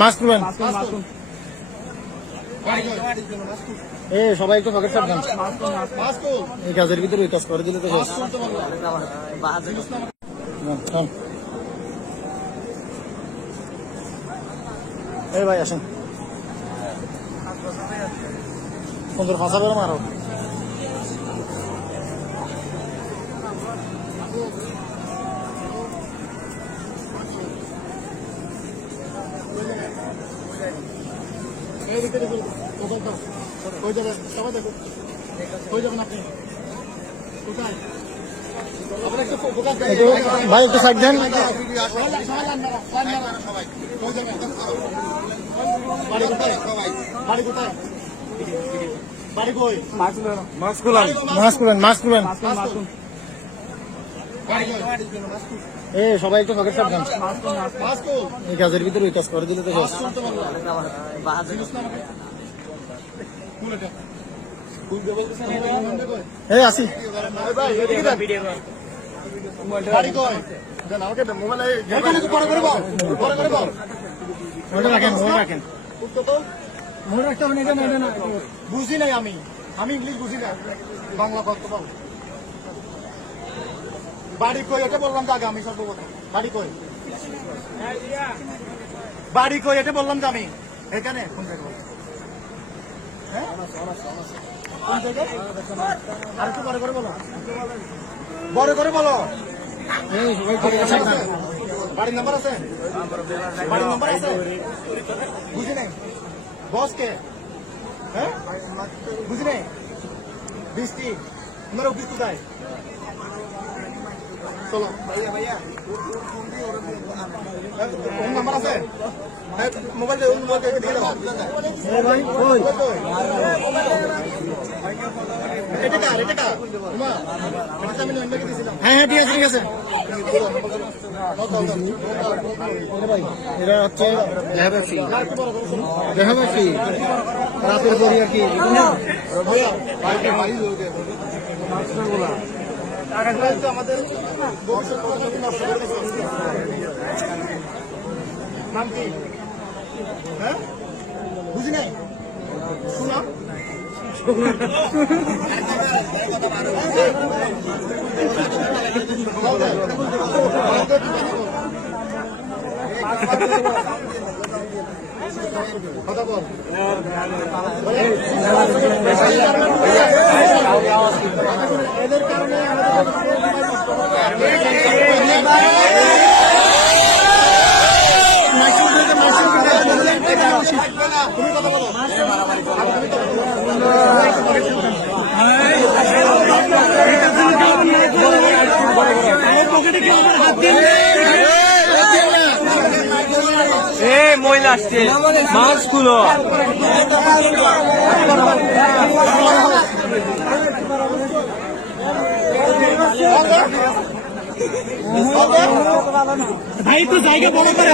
Mask নেবেন। সবাই একটু পকেট সাবধান। এই কাজের ভিতরে ওই কাজ করে দিলে তো এই ভাই আসেন, সুন্দর ফাঁসা বেরো মারো। ভাই একটু সাইড দেন। সবাই একটু পকেট সাবধান। এই কাজের ভিতরে ওই কাজ করে দিলে তো আসি। বুঝি নাই আমি ইংলিশ বুঝি না, বাংলা করতে পারবো। বাড়ি কই এটা বললাম তো আগে, আমি সর্বপ্রথম বাড়ি কই এটা বললাম যে আমি এখানে কোন জায়গায়, আর একটু বড় করে বলো, বাড়ির নাম্বার আছে, বুঝি নাই বস কে, বুঝি নাই বৃষ্টি তোমার অফিস কোথায়? চলো নাম্বার আছে, মোবাইল দিয়ে দাও। হ্যাঁ ঠিক আছে ঠিক আছে। এরা হচ্ছে দেহাবাসী রাতের পরে আর কি আমাদের নাম কি? হ্যাঁ বুঝি নাই, শোনা কথা বল। এদের কারণে তুমি কথা বলো। মহিলা আসছে মাস্ক গুলো ভাই তো জায়গা বড় করে